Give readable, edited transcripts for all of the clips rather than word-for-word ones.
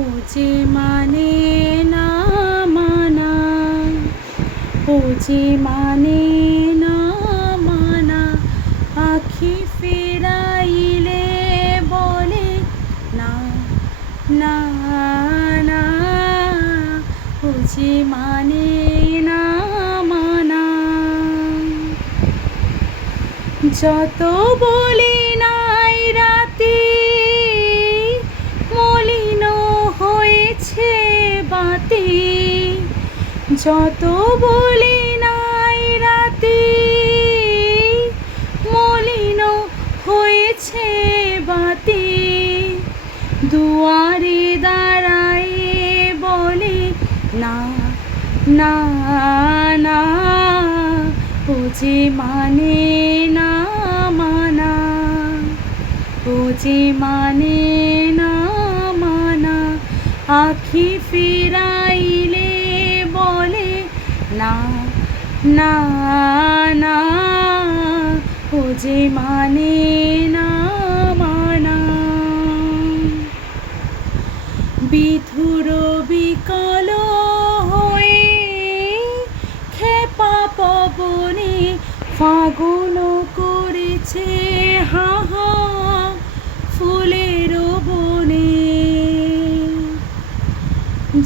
ও যে মানে না মানা, ও যে মানে না মানা, আখি ফিরাইলে বলে না না না, ও যে মানে না মানা। যত বলি নাই রাতে মলিন হয়েছে বাতি, যত বলি নাই রাতে মলিন হয়েছে বাতি, দুয়ারে দাঁড়ায় বলে না না না, ও যে মানে না মানা, ও যে মানে না মানা, আখি ফিরাইলে বলে না না না, ও যে মানে না মানা। বিধুর বিকল হয়ে খেপা পবনে ফাগুন করেছে হাহা ফুলের বনে,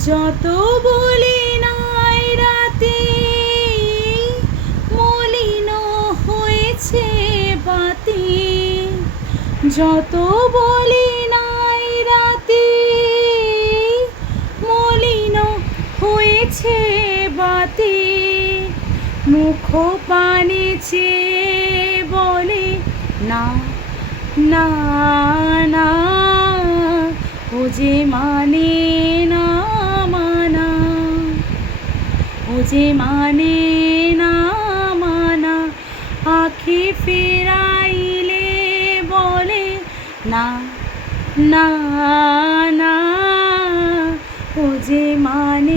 যত বলি নাই রাতে মলিন হয়েছে বাতি, যত বলি নাই রাতে মলিন হয়েছে বাতি, মুখ পানে চেয়ে বলে না না না, ও যে মানে না মানা, ও যে মানে না মানা, আখি ফিরাইলে বলে না না না, ও যে মানে